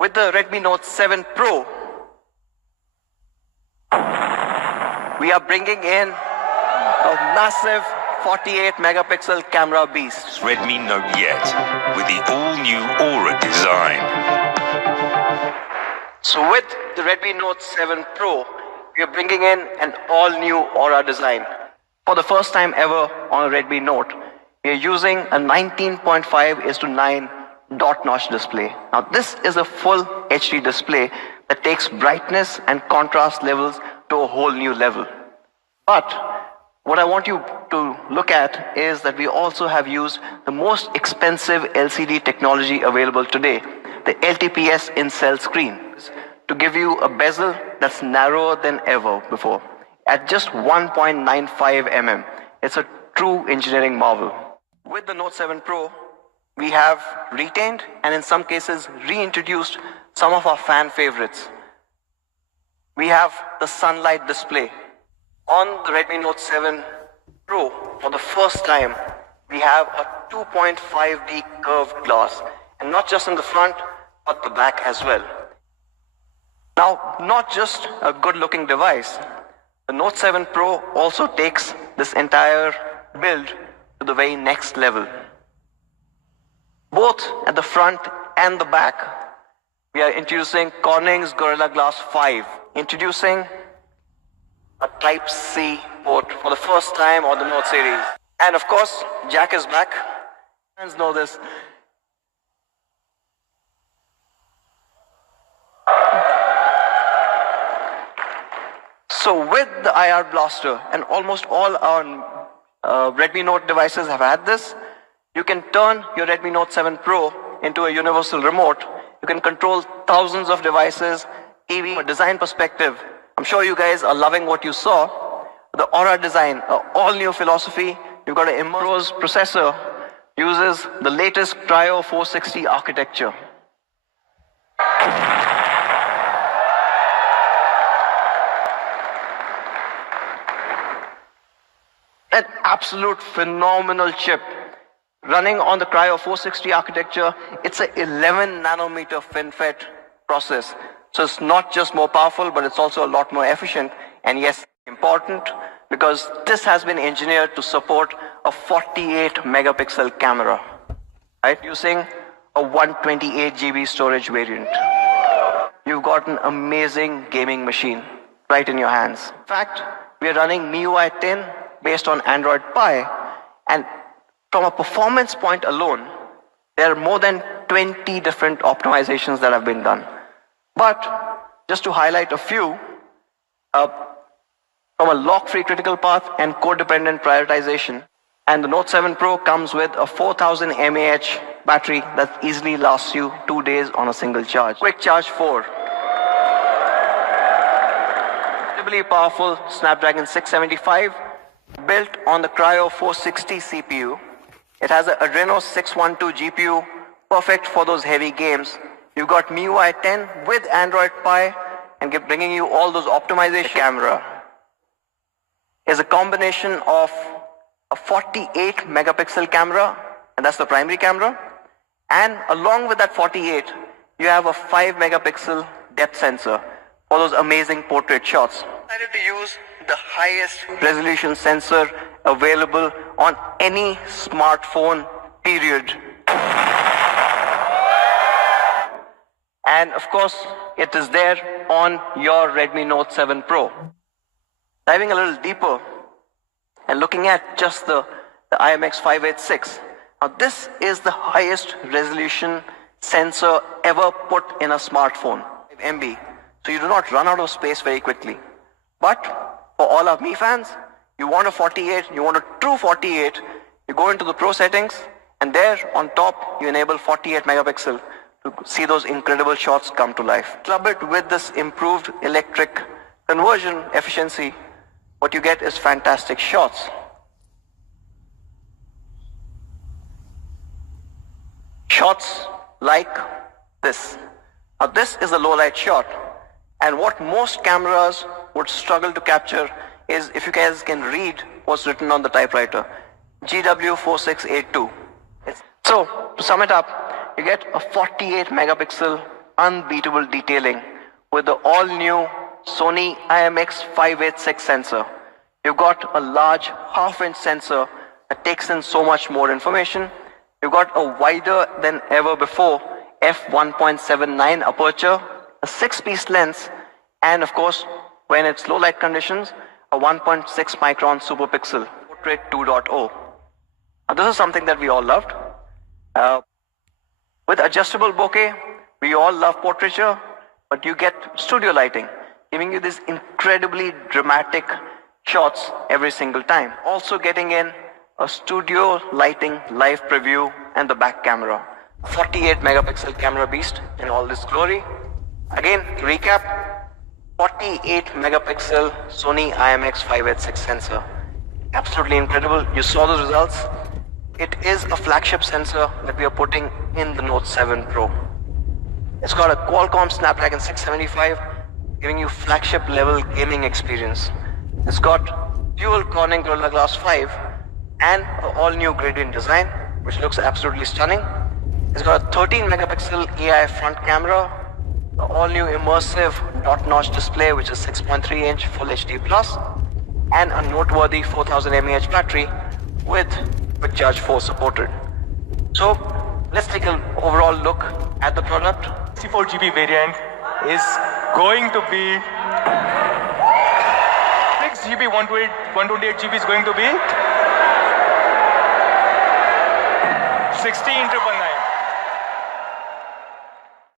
With the Redmi Note 7 Pro, we are bringing in a massive 48 megapixel camera beast. Redmi Note Yet with the all-new Aura design. So with the Redmi Note 7 Pro, we are bringing in an all-new Aura design. For the first time ever on a Redmi Note, we are using a 19.5:9 dot notch display. Now this is a full HD display that takes brightness and contrast levels to a whole new level. But what I want you to look at is that we also have used the most expensive LCD technology available today, the LTPS in-cell screen, to give you a bezel that's narrower than ever before, at just 1.95 mm. It's a true engineering marvel. With the Note 7 Pro, we have retained and in some cases reintroduced some of our fan favorites. We have the sunlight display. On the Redmi Note 7 Pro, for the first time, we have a 2.5D curved glass, and not just in the front, but the back as well. Now, not just a good-looking device, the Note 7 Pro also takes this entire build to the very next level. Both at the front and the back, we are introducing Corning's Gorilla Glass 5, introducing a Type-C port for the first time on the Note series. And of course, jack is back. Fans know this. So with the IR blaster, and almost all our Redmi Note devices have had this, you can turn your Redmi Note 7 Pro into a universal remote. You can control thousands of devices, TV. From a design perspective, I'm sure you guys are loving what you saw. The Aura design, an all-new philosophy. You've got an immersive processor, uses the latest Cryo 460 architecture. An absolute phenomenal chip. Running on the Cryo 460 architecture, it's an 11 nanometer FinFET process. So it's not just more powerful, but it's also a lot more efficient. And yes, important because this has been engineered to support a 48 megapixel camera, right? Using a 128 GB storage variant. You've got an amazing gaming machine right in your hands. In fact, we are running MIUI 10 based on Android Pie, and from a performance point alone, there are more than 20 different optimizations that have been done. But just to highlight a few, from a lock-free critical path and code-dependent prioritization, and the Note 7 Pro comes with a 4000 mAh battery that easily lasts you 2 days on a single charge. Quick Charge 4. Incredibly powerful Snapdragon 675, built on the Cryo 460 CPU. It has a Adreno 612 GPU, perfect for those heavy games. You've got MIUI 10 with Android Pie and bringing you all those optimization. The camera is a combination of a 48 megapixel camera, and that's the primary camera. And along with that 48, you have a 5 megapixel depth sensor for those amazing portrait shots. I decided to use the highest resolution sensor available on any smartphone, period. And of course, it is there on your Redmi Note 7 Pro. Diving a little deeper and looking at just the IMX586. Now this is the highest resolution sensor ever put in a smartphone, MB. So you do not run out of space very quickly. But for all of me fans, you want a 48, you want a true 48, you go into the Pro settings, and there on top you enable 48 megapixel to see those incredible shots come to life. Club it with this improved electric conversion efficiency, what you get is fantastic shots. Shots like this. Now this is a low light shot, and what most cameras would struggle to capture is, if you guys can read what's written on the typewriter, GW4682. So to sum it up, you get a 48 megapixel unbeatable detailing with the all-new Sony IMX586 sensor. You've got a large half-inch sensor that takes in so much more information. You've got a wider than ever before f1.79 aperture, a 6-piece lens, and of course, when it's low light conditions, a 1.6 micron super pixel portrait 2.0. Now, this is something that we all loved. With adjustable bokeh, we all love portraiture, but you get studio lighting, giving you these incredibly dramatic shots every single time. Also getting in a studio lighting live preview and the back camera. 48 megapixel camera beast in all this glory. Again, to recap, 48 megapixel Sony IMX586 sensor. Absolutely incredible. You saw the results. It is a flagship sensor that we are putting in the Note 7 Pro. It's got a Qualcomm Snapdragon 675, giving you flagship level gaming experience. It's got dual Corning Gorilla Glass 5 and an all new gradient design, which looks absolutely stunning. It's got a 13 megapixel AI front camera, the all new immersive dot notch display, which is 6.3 inch Full HD Plus, and a noteworthy 4000 mAh battery with Quick Charge 4 supported. So let's take an overall look at the product. 64GB variant is going to be 6GB, 128GB is going to be 16,999.